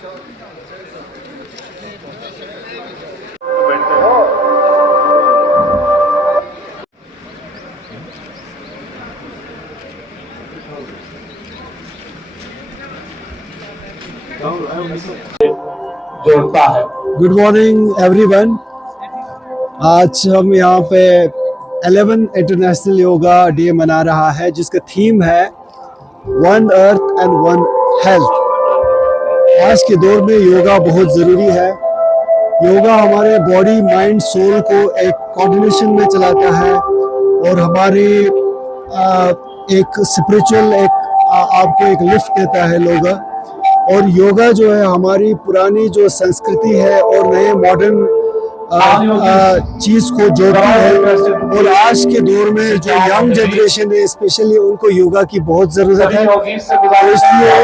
जोड़ता है। Good morning everyone. आज हम यहाँ पे 11 इंटरनेशनल योगा डे मना रहा है, जिसका थीम है one earth and one health. आज के दौर में योगा बहुत ज़रूरी है। योगा हमारे बॉडी माइंड सोल को एक कोऑर्डिनेशन में चलाता है और हमारी एक स्पिरिचुअल आपको एक लिफ्ट देता है योगा। और योगा जो है हमारी पुरानी जो संस्कृति है और नए मॉडर्न चीज़ को जोड़ती है। और आज के दौर में जो यंग जनरेशन है स्पेशली उनको योगा की बहुत ज़रूरत है। तो इसलिए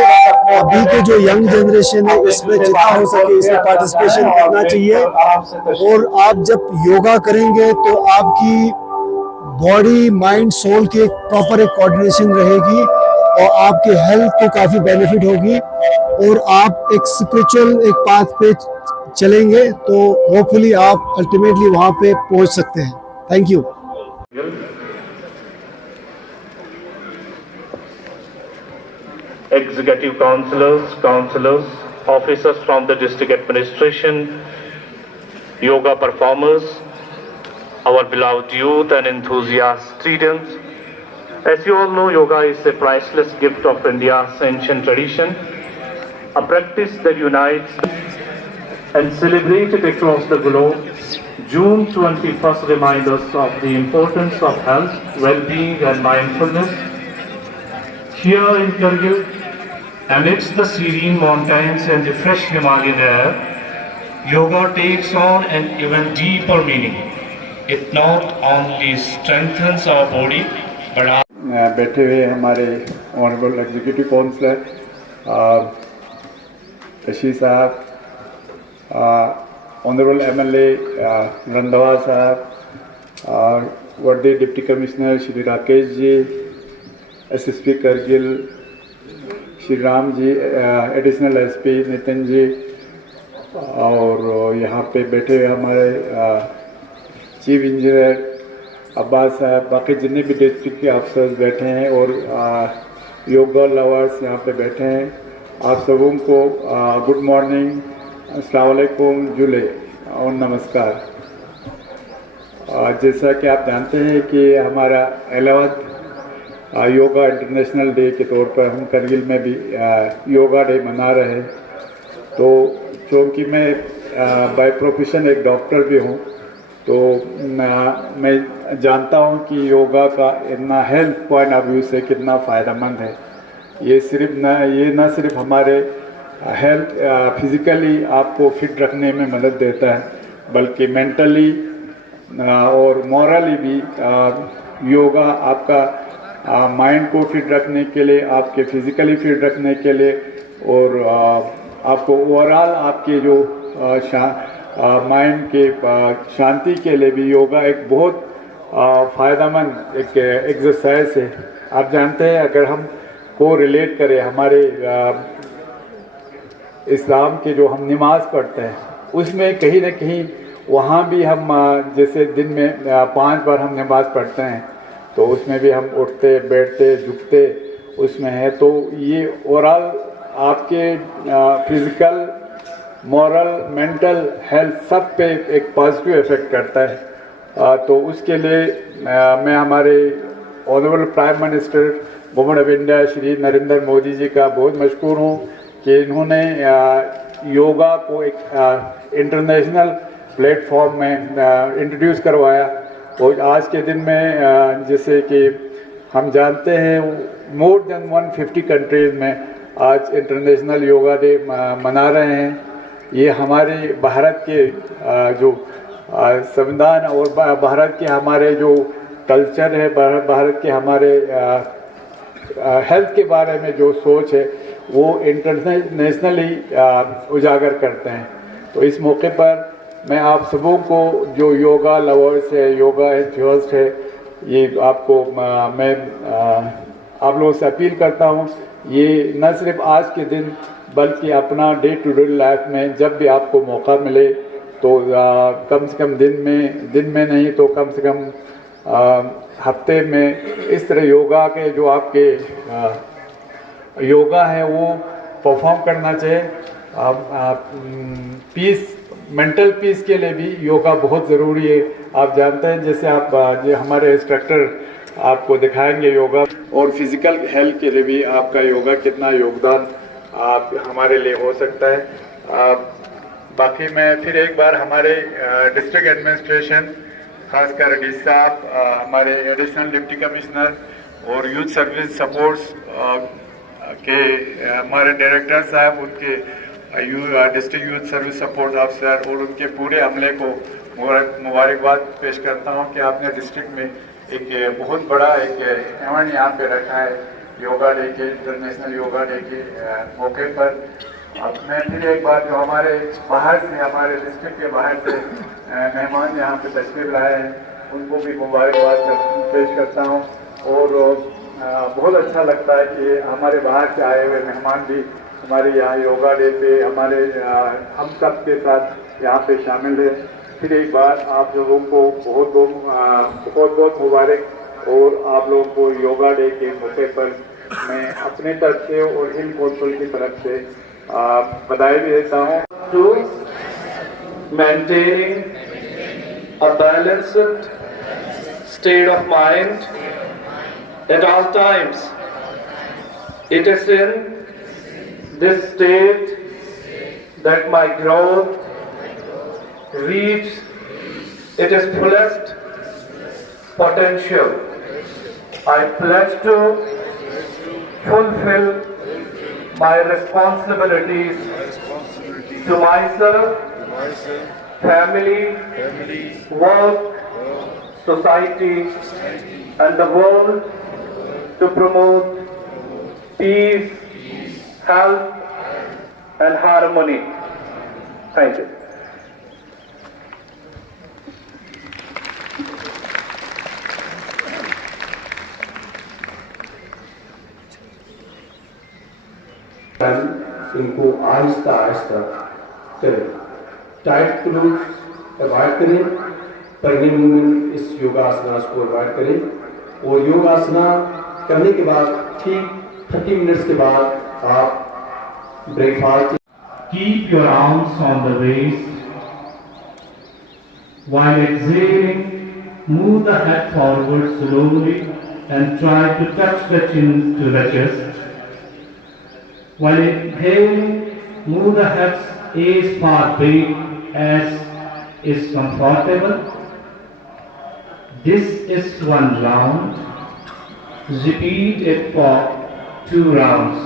अभी के जो यंग जनरेशन है इसमें जितना हो सके इसमें पार्टिसिपेशन करना चाहिए। और आप जब योगा करेंगे तो आपकी बॉडी माइंड सोल की प्रॉपर एक कोऑर्डिनेशन रहेगी और आपके हेल्थ को काफ़ी बेनिफिट होगी और आप एक स्पिरिचुअल एक पाथ पे चलेंगे तो होपफुली आप अल्टीमेटली वहाँ पे पहुँच सकते हैं। Thank you. Executive councillors, officers from the district administration, yoga performers, our beloved youth and enthusiast students. As you all know, yoga is a priceless gift of India's ancient tradition, a practice that unites and celebrated across the globe. June 21st reminds us of the importance of health, well-being and mindfulness. Here in Kargil, amidst the serene mountains and the fresh Himalayan air, yoga takes on an even deeper meaning. It not only strengthens our body, but बैठे हुए हमारे honourable executive counsellor तशी साहब, honourable MLA Randhawa साहब, वर्दी deputy commissioner Shri राकेश जी, एसएसपी करगिल श्री राम ji, additional SP Nitin जी, और यहाँ पे बैठे हुए हमारे चीफ इंजीनियर अब्बास साहब, बाकी जितने भी डिस्ट्रिक्ट के अफसर्स बैठे हैं और योगा लवर्स यहाँ पे बैठे हैं, आप सबों को गुड मॉर्निंग, अस्सलाम वालेकुम, जुले और नमस्कार। जैसा कि आप जानते हैं कि हमारा 11वां योगा इंटरनेशनल डे के तौर पर हम करगिल में भी योगा डे मना रहे हैं। तो क्योंकि मैं बाय प्रोफेशन एक डॉक्टर भी हूँ तो मैं जानता हूँ कि योगा का इतना हेल्थ पॉइंट ऑफ व्यू से कितना फ़ायदेमंद है। ये न सिर्फ हमारे हेल्थ फिज़िकली आपको फिट रखने में मदद देता है, बल्कि मेंटली और मॉरली भी योगा आपका माइंड को फिट रखने के लिए, आपके फिज़िकली फिट रखने के लिए और आपको ओवरऑल आपके जो माइंड के शांति के लिए भी योगा एक बहुत फ़ायदेमंद एक एक्सरसाइज है। आप जानते हैं, अगर हम को रिलेट करें हमारे इस्लाम के जो हम नमाज पढ़ते हैं उसमें कहीं ना कहीं वहाँ भी हम जैसे दिन में 5 बार हम नमाज पढ़ते हैं तो उसमें भी हम उठते बैठते झुकते उसमें है। तो ये ओवरऑल आपके फिज़िकल मॉरल मेंटल हेल्थ सब पे एक पॉजिटिव इफ़ेक्ट करता है। तो उसके लिए मैं हमारे honourable prime minister government of India Shri Narendra Modi ji का बहुत मशकूर हूँ कि इन्होंने योगा को एक इंटरनेशनल प्लेटफॉर्म में इंट्रोड्यूस करवाया। और आज के दिन में जैसे कि हम जानते हैं मोर देन 150 कंट्रीज़ में आज इंटरनेशनल योगा डे मना रहे हैं। ये हमारे भारत के जो संविधान और भारत के हमारे जो कल्चर है, भारत के हमारे हेल्थ के बारे में जो सोच है वो इंटरनेशनली उजागर करते हैं। तो इस मौके पर मैं आप सबों को जो योगा लवर्स है, योगा एंथुसियास्ट है, ये आपको मैं आप लोगों से अपील करता हूँ, ये न सिर्फ आज के दिन बल्कि अपना डे टू डे लाइफ में जब भी आपको मौका मिले तो कम से कम दिन में नहीं तो कम से कम हफ्ते में इस तरह योगा के जो आपके योगा है वो परफॉर्म करना चाहिए। मेंटल पीस के लिए भी योगा बहुत ज़रूरी है। आप जानते हैं जैसे आप जो हमारे इंस्ट्रक्टर आपको दिखाएंगे योगा, और फिज़िकल हेल्थ के लिए भी आपका योगा कितना योगदान आप हमारे लिए हो सकता है। बाकी मैं फिर एक बार हमारे डिस्ट्रिक्ट एडमिनिस्ट्रेशन, खासकर डी साहब, हमारे एडिशनल डिप्टी कमिश्नर और यूथ सर्विस सपोर्ट्स के हमारे डायरेक्टर साहब, उनके district youth service support officer और उनके पूरे अमले को मुबारकबाद पेश करता हूं कि आपने डिस्ट्रिक्ट में एक बहुत बड़ा एक इवेंट यहाँ पे रखा है योगा डे के, इंटरनेशनल योगा डे के मौके पर। अब मैं फिर एक बार जो हमारे बाहर से, हमारे डिस्ट्रिक्ट के बाहर से मेहमान यहाँ पे तशरीफ लाए हैं उनको भी मुबारकबाद पेश करता हूँ। और बहुत अच्छा लगता है कि हमारे बाहर से आए हुए मेहमान भी हमारे यहाँ योगा डे पे हमारे हम सब के साथ यहाँ पे शामिल है। फिर एक बार आप लोगों को बहुत मुबारक, और आप लोगों को योगा डे के मौके पर मैं अपने तरफ से और हिल कौंसिल की तरफ से बधाई भी देता हूँ। To maintaining a balanced state of mind at all times. It is in this state that my growth reaches its fullest potential. I pledge to fulfill my responsibilities to myself, family, work, society, and the world to promote peace, health, and harmony. Thank you. इनको आहिस्ता आहिस्ता करें, tight cloth avoid करें, pregnant women इस योगासना को अवॉइड करें। और योगासना करने के बाद ठीक 30 मिनट्स के बाद आप breakfast. Keep your arms on the waist. While exhaling, move the head forward slowly and try to touch the chin to the chest. While inhaling, move the hips as far back as is comfortable. This is 1 round. Repeat it for 2 rounds.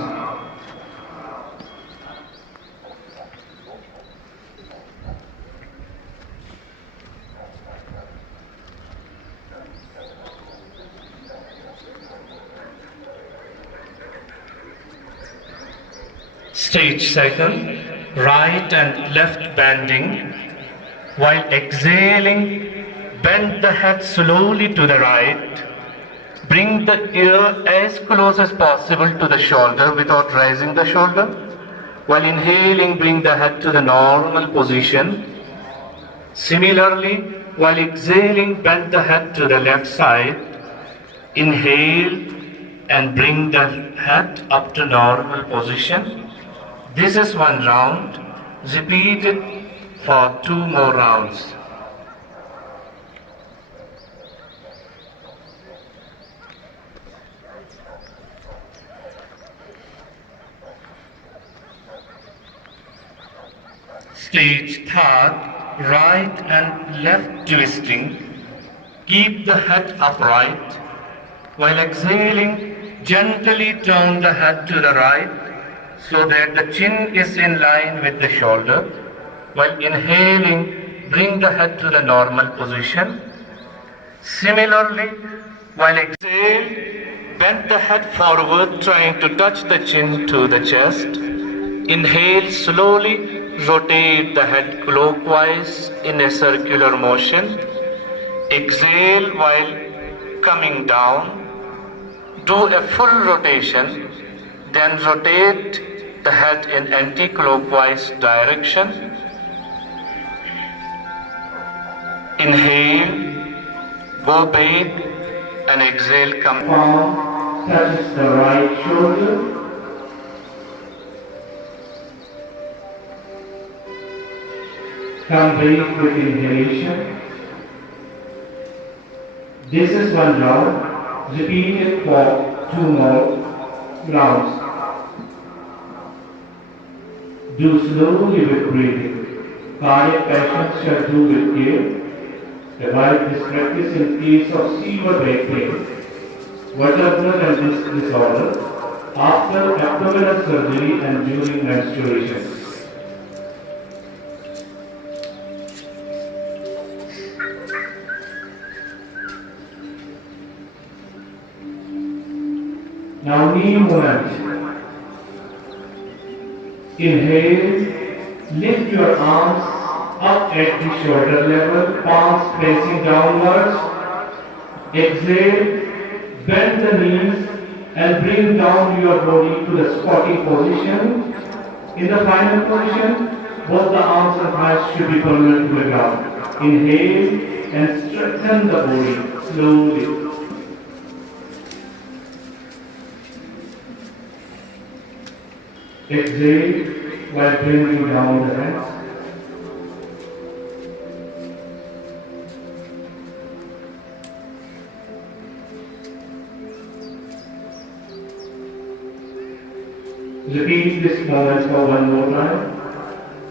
Stage second, right and left bending. While exhaling, bend the head slowly to the right. Bring the ear as close as possible to the shoulder without raising the shoulder. While inhaling, bring the head to the normal position. Similarly, while exhaling, bend the head to the left side. Inhale and bring the head up to normal position. This is 1 round. Repeat it for 2 more rounds. Stage third, right and left twisting. Keep the head upright. While exhaling, gently turn the head to the right so that the chin is in line with the shoulder. While inhaling, bring the head to the normal position. Similarly, while exhale, bend the head forward, trying to touch the chin to the chest. Inhale slowly, rotate the head clockwise in a circular motion. Exhale while coming down. Do a full rotation, then rotate the head in anti-clockwise direction. Inhale, bow bend, and exhale, come. Palm touches the right shoulder. Come breathe with inhalation. This is one round. Repeat it for 2 more rounds. Do slowly with breathing. Cardiac patients shall do with care. Avoid this practice in case of severe back pain, vertebral and disc disorder, after abdominal surgery and during menstruation. Now knee movement. Inhale, lift your arms up at the shoulder level, palms facing downwards. Exhale, bend the knees and bring down your body to the squatting position. In the final position, both the arms and thighs should be parallel to the ground. Inhale and strengthen the body slowly. Exhale while bringing down the hands. Repeat this movement for 1 more time.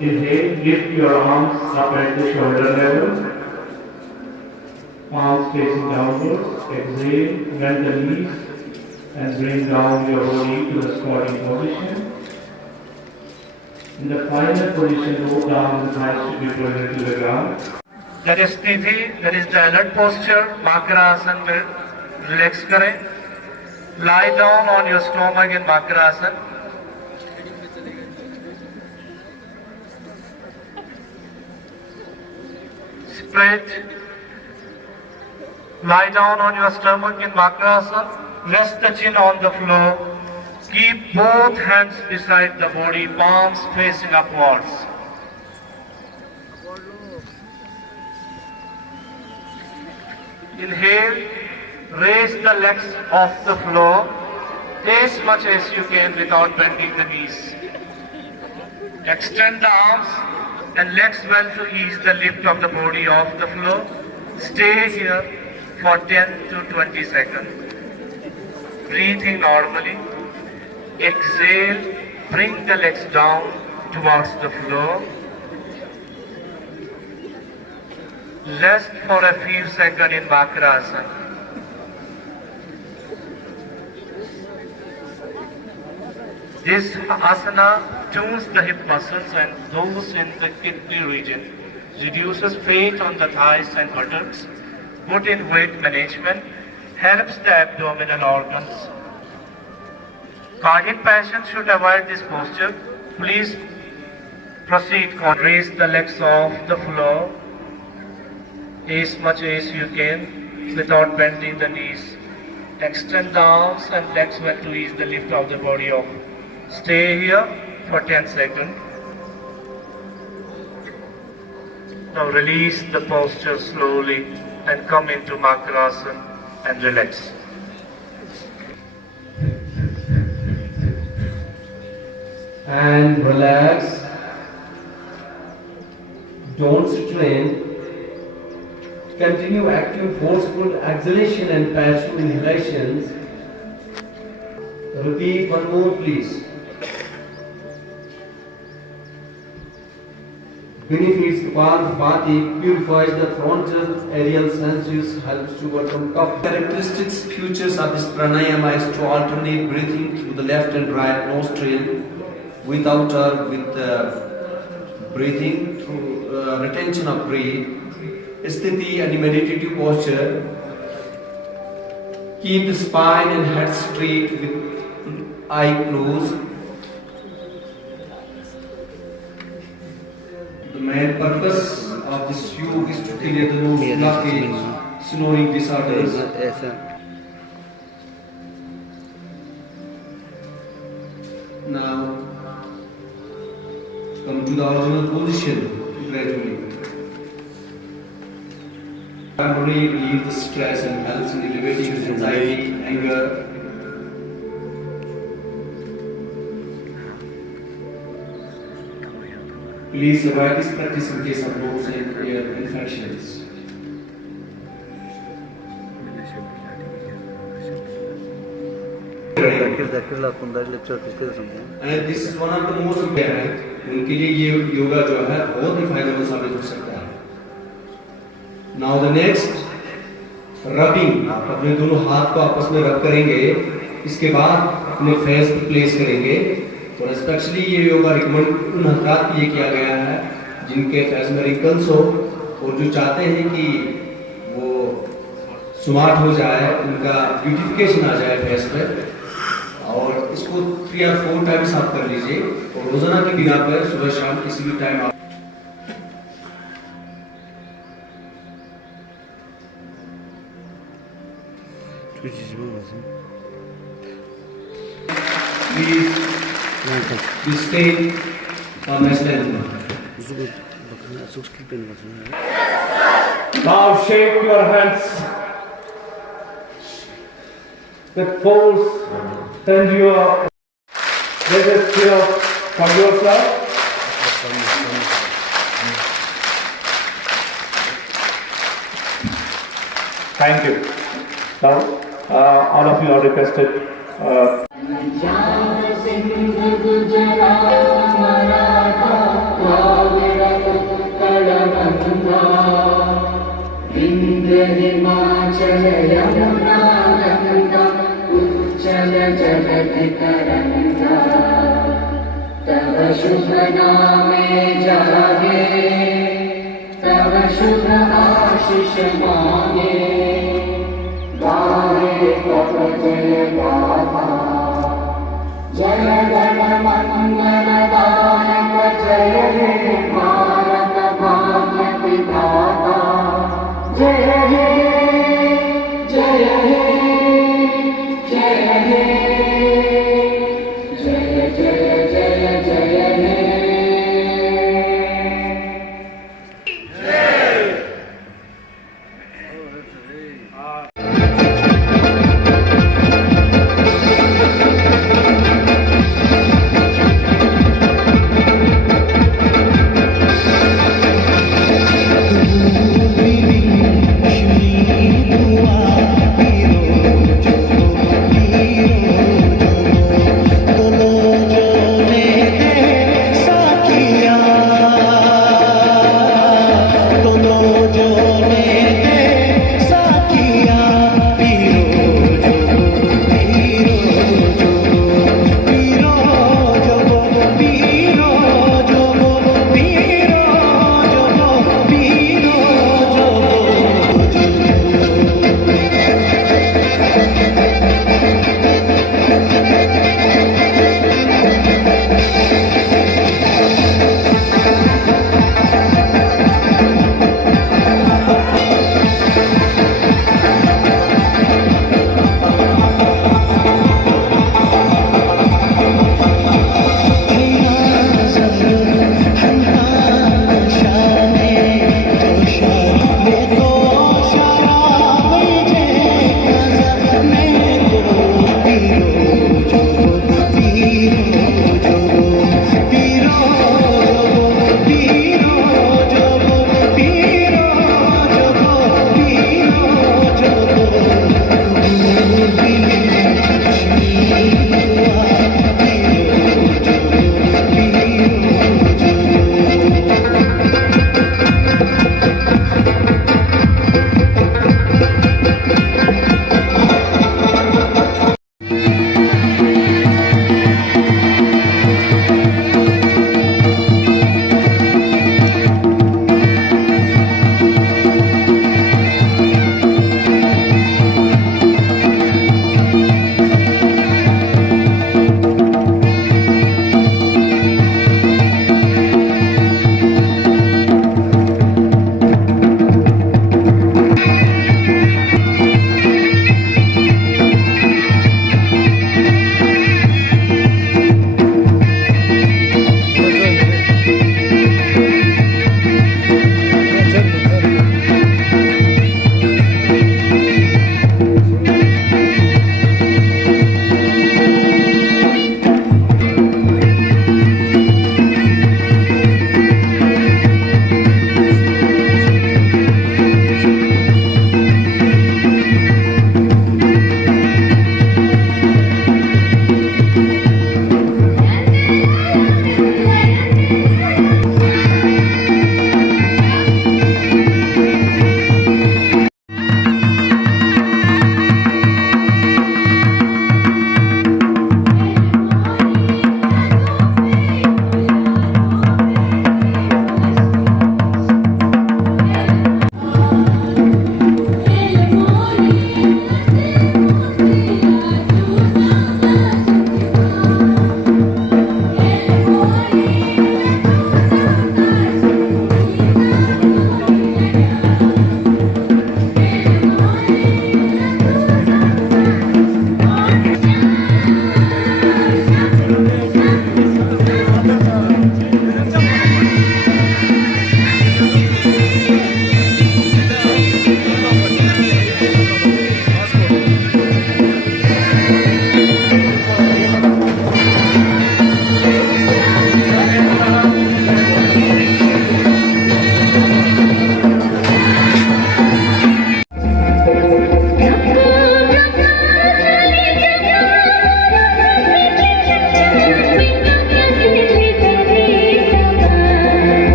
Inhale, lift your arms up at the shoulder level. Palms facing downwards. Exhale, bend the knees and bring down your body to the squatting position. In the final position, both arms and thighs should be parallel to the ground. That is Sthiti, that is the alert posture. Makarasana में relax करें. Lie down on your stomach in Makarasana. Spread. Lie down on your stomach in Makarasana. Rest the chin on the floor. Keep both hands beside the body, palms facing upwards. Inhale, raise the legs off the floor as much as you can without bending the knees. Extend the arms and legs well to ease the lift of the body off the floor. Stay here for 10 to 20 seconds. Breathing normally. Exhale, bring the legs down towards the floor. Rest for a few seconds in Makarasana. This asana tunes the hip muscles and those in the kidney region, reduces weight on the thighs and buttocks, good in weight management, helps the abdominal organs. Cardiac patients should avoid this posture. Please proceed. Raise the legs off the floor as much as you can without bending the knees. Extend the arms and legs well to ease the lift of the body off. Stay here for 10 seconds. Now release the posture slowly and come into Makarasana and relax. And relax. Don't strain. Continue active forceful exhalation and passive inhalations. Repeat 1 more please. Benefits Kapalabhati purifies the frontal aerial senses, helps to overcome cough. Characteristics features of this pranayama is to alternate breathing through the left and right nostril without or with breathing through retention of breath. Sthiti and meditative posture. Keep the spine and head straight with eye closed. The main purpose of this yoga is to clear the nose blockage, snoring disorders. come to the original position gradually. Memory relieves the stress and helps in elevating anxiety, anger. Please avoid this practice in case of nose and ear infections. And this is one of the most important. उनके लिए ये योगा जो है बहुत ही फायदेमंद साबित हो सकता है. Now the next rubbing, आप अपने दोनों हाथ को आपस में रब करेंगे. इसके बाद अपने फेस पे प्लेस करेंगे. और स्पेशली ये योगा रिकमेंड उन हजरात के लिए किया गया है जिनके फेस में रिंकल्स हो और जो चाहते हैं कि वो स्मार्ट हो जाए, उनका ब्यूटिफिकेशन आ जाए फेस पे. और इसको 3 या 4 टाइम्स आप कर लीजिए और रोजाना की बिना पर सुबह शाम किसी भी टाइम आप Please stay on my stand. Now shake your hands with force and your resistance for yourself. Thank you. Now, all of you are requested. Himachal यमुना गंगा उच्चल जगति तरंगा तव शुभ नामे जागे तव शुभ आशीष मांगे गावे तव जय गाथा जय गण मंगल दायक जय हे भारत भाग्य विधाता जय हे जय हे जय हे जय जय जय जय हे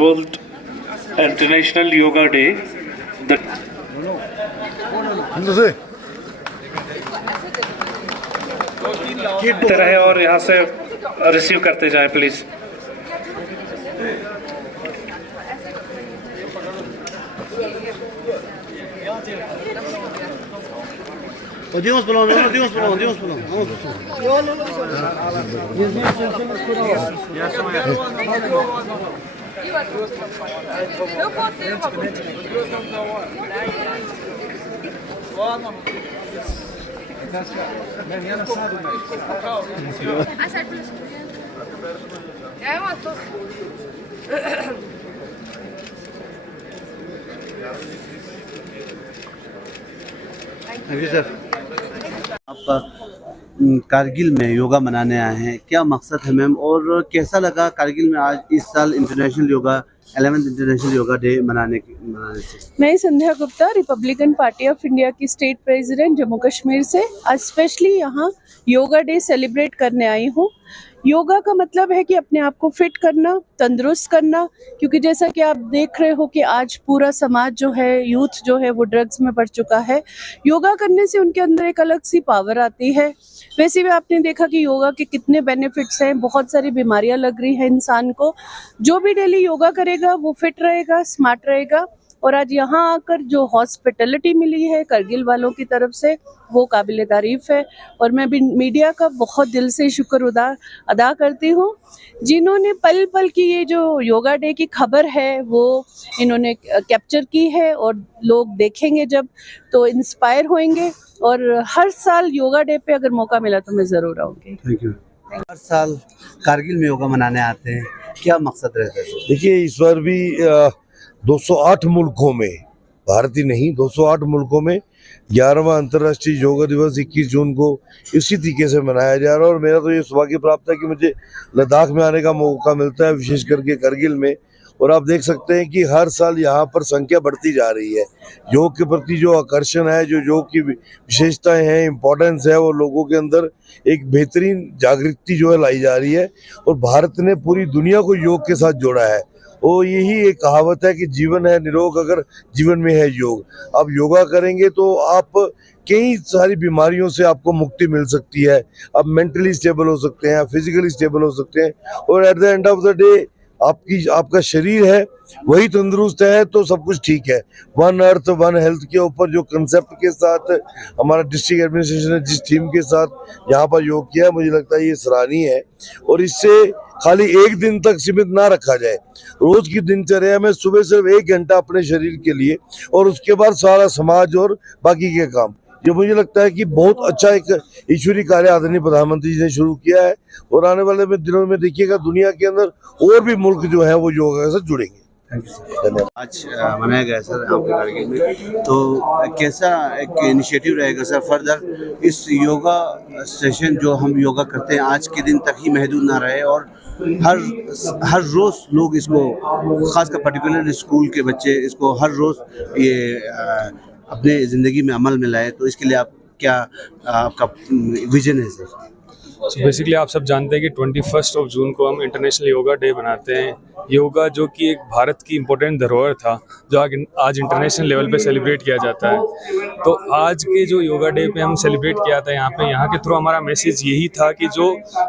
World International Yoga Day. तरह है और यहाँ से रिसीव करते जाएं please. Dios perdón, Dios perdón, Dios perdón. आप कारगिल में योगा मनाने आए हैं, क्या मकसद है मैम, और कैसा लगा कारगिल में आज इस साल international yoga 11th international yoga day मनाने से? मैं Sandhya Gupta, Republican Party of India की स्टेट प्रेसिडेंट जम्मू कश्मीर से आज स्पेशली यहाँ योगा डे सेलिब्रेट करने आई हूँ. योगा का मतलब है कि अपने आप को फिट करना, तंदुरुस्त करना, क्योंकि जैसा कि आप देख रहे हो कि आज पूरा समाज जो है, यूथ जो है वो ड्रग्स में पड़ चुका है. योगा करने से उनके अंदर एक अलग सी पावर आती है. वैसे भी आपने देखा कि योगा के कितने बेनिफिट्स हैं, बहुत सारी बीमारियां लग रही हैं इंसान को. जो भी डेली योगा करेगा वो फिट रहेगा, स्मार्ट रहेगा. और आज यहाँ आकर जो हॉस्पिटलिटी मिली है करगिल वालों की तरफ से वो काबिल तारीफ है. और मैं भी मीडिया का बहुत दिल से शुक्र अदा करती हूँ जिन्होंने पल पल की ये जो योगा डे की खबर है वो इन्होंने कैप्चर की है. और लोग देखेंगे जब तो इंस्पायर होंगे. और हर साल योगा डे पे अगर मौका मिला तो मैं ज़रूर आऊँगी. Thank you. हर साल कारगिल में योगा मनाने आते हैं, क्या मकसद रहता है? देखिए, इस बार भी 208 मुल्कों में, भारत ही नहीं 208 मुल्कों में 11वां अंतर्राष्ट्रीय योगा दिवस 21 जून को इसी तरीके से मनाया जा रहा है. और मेरा तो ये सौभाग्य प्राप्त है कि मुझे लद्दाख में आने का मौका मिलता है, विशेष करके करगिल में. और आप देख सकते हैं कि हर साल यहाँ पर संख्या बढ़ती जा रही है. योग के प्रति जो आकर्षण है, जो योग की विशेषताएं हैं, इम्पोर्टेंस है, वो लोगों के अंदर एक बेहतरीन जागृति जो है लाई जा रही है. और भारत ने पूरी दुनिया को योग के साथ जोड़ा है. वो यही एक कहावत है कि जीवन है निरोग अगर जीवन में है योग. आप योगा करेंगे तो आप कई सारी बीमारियों से आपको मुक्ति मिल सकती है. आप मेंटली स्टेबल हो सकते हैं, फिजिकली स्टेबल हो सकते हैं. और at the end of the day आपका शरीर है वही तंदुरुस्त है तो सब कुछ ठीक है. वन अर्थ वन हेल्थ के ऊपर जो कंसेप्ट के साथ हमारा डिस्ट्रिक्ट एडमिनिस्ट्रेशन ने जिस थीम के साथ यहाँ पर योग किया है, मुझे लगता है ये सराहनीय है. और इससे खाली एक दिन तक सीमित ना रखा जाए. रोज की दिनचर्या में सुबह सिर्फ 1 घंटा अपने शरीर के लिए और उसके बाद सारा समाज और बाकी के काम. ये मुझे लगता है कि बहुत अच्छा एक ईश्वरीय कार्य आदरणीय प्रधानमंत्री जी ने शुरू किया है. और आने वाले दिनों में देखिएगा दुनिया के अंदर और भी मुल्क जो है वो योगा के साथ जुड़ेंगे. धन्यवाद. आज मनाया गया सर आपके कारगिल में, तो कैसा एक इनिशिएटिव रहेगा सर फर्दर इस योगा सेशन जो हम योगा करते हैं आज के दिन तक ही महदूद ना रहे और हर रोज़ लोग इसको, खासकर पर्टिकुलर स्कूल के बच्चे इसको हर रोज़ ये अपने ज़िंदगी में अमल में लाए, तो इसके लिए आप क्या आपका विजन है सर? So बेसिकली आप सब जानते हैं कि 21 जून को हम इंटरनेशनल योगा डे बनाते हैं. योगा जो कि एक भारत की इम्पोर्टेंट धरोहर था जो आज इंटरनेशनल लेवल पे सेलिब्रेट किया जाता है. तो आज के जो योगा डे पे हम सेलिब्रेट किया था यहाँ के थ्रू हमारा मैसेज यही था कि जो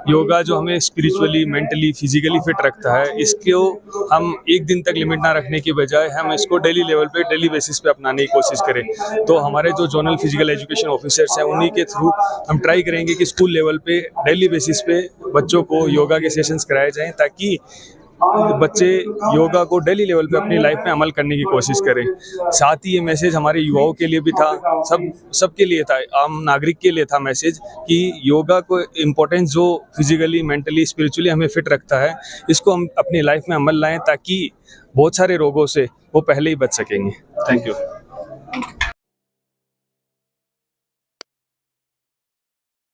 योगा जो हमें स्पिरिचुअली, मेंटली, फिजिकली फिट रखता है, इसको हम एक दिन तक लिमिट ना रखने की बजाय हम इसको डेली लेवल पे, डेली बेसिस पे अपनाने की कोशिश करें. तो हमारे जो जोनल फिजिकल एजुकेशन ऑफिसर्स हैं उन्हीं के थ्रू हम ट्राई करेंगे कि स्कूल लेवल पे डेली बेसिस पे बच्चों को योगा के सेशंस कराए जाएं ताकि बच्चे योगा को डेली लेवल पे अपनी लाइफ में अमल करने की कोशिश करें. साथ ही ये मैसेज हमारे युवाओं के लिए भी था, सबके लिए था, आम नागरिक के लिए था मैसेज कि योगा को इम्पोर्टेंस जो फिजिकली, मेंटली, स्पिरिचुअली हमें फिट रखता है, इसको हम अपनी लाइफ में अमल लाएं ताकि बहुत सारे रोगों से वो पहले ही बच सकेंगे. Thank you.